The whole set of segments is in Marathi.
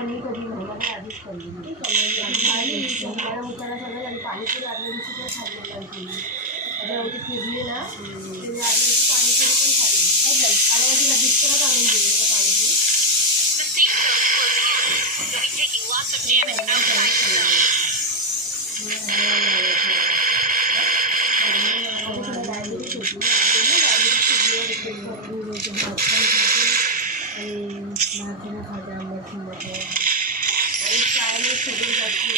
पण मी कधी महिन्याला आधीच पडली मुखाला सगळं आणि पाणीपुरी आदल्या दिवशी पण खाल्लेलं आहे त्याच्यावरती फिरली ना तिने आदल्या दिवशी पाणीपुरी पण खाल्ली आणि तिला बिस्करच आणून दिली का पाणीपुरी भाजीनं खाते आंबट शिंबट आणि शाळेने सगळी जाते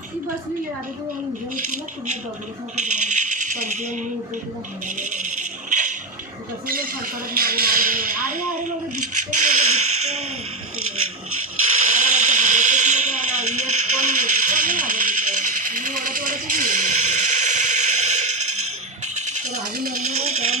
ती बसली आता तू तुला तुम्ही दगडूसारखं कंप्लेंट होते तुला घालायला कसं जर फडफडत नाही अरे अरे मला दिसते पण मी ओढत ओढतच नाही तर आधी म्हणलं जाऊन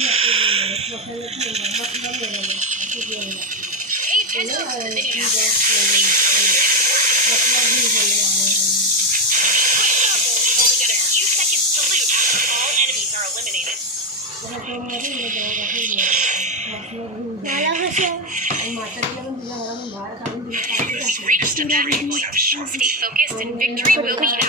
Stay focused and victory will be ours.